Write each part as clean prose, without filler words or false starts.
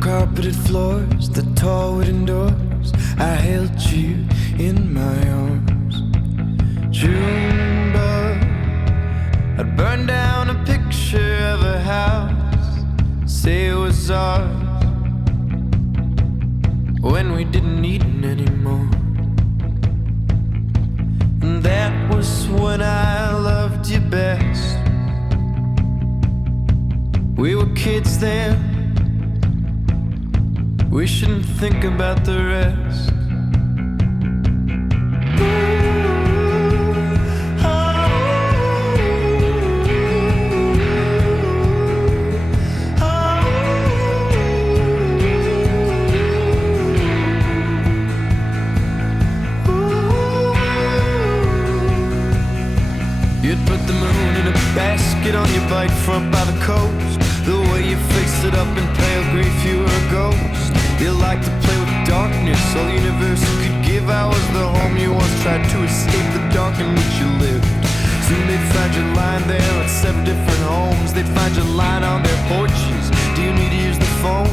Carpeted floors, the tall wooden doors. I held you in my arms. Junebug, I'd burn down a picture of a house, say it was ours, when we didn't need it anymore. And that was when I loved you best. We were kids then, we shouldn't think about the rest. You'd put the moon in a basket on your bike front by the coast. The way you faced it up in pale grief, you were a ghost. You like to play with darkness, all the universe could give. I was the home you once tried to escape the dark in which you lived. Soon they'd find you lying there at 7 different homes. They'd find you lying on their porches. Do you need to use the phone?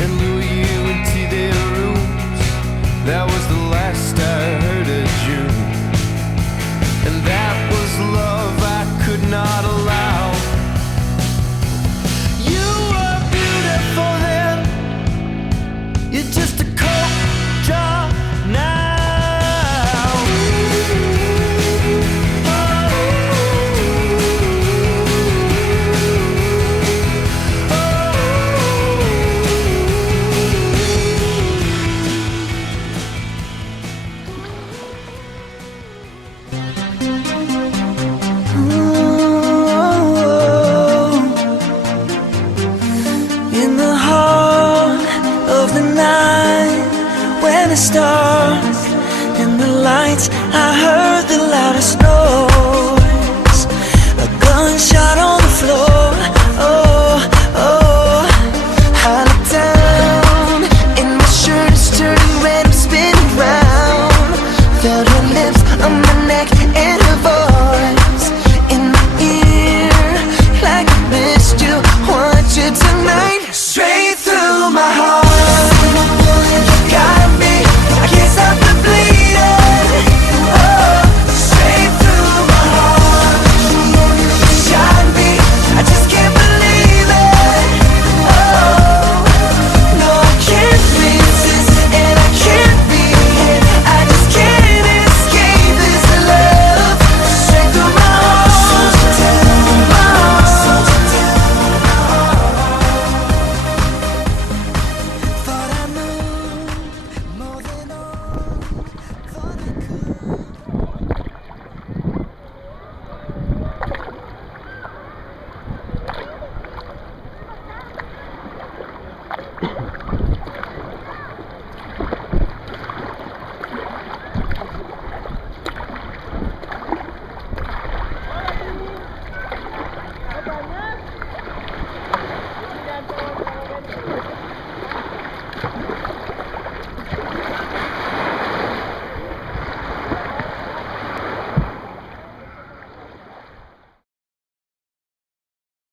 And lure you into their rooms. That was the last I heard.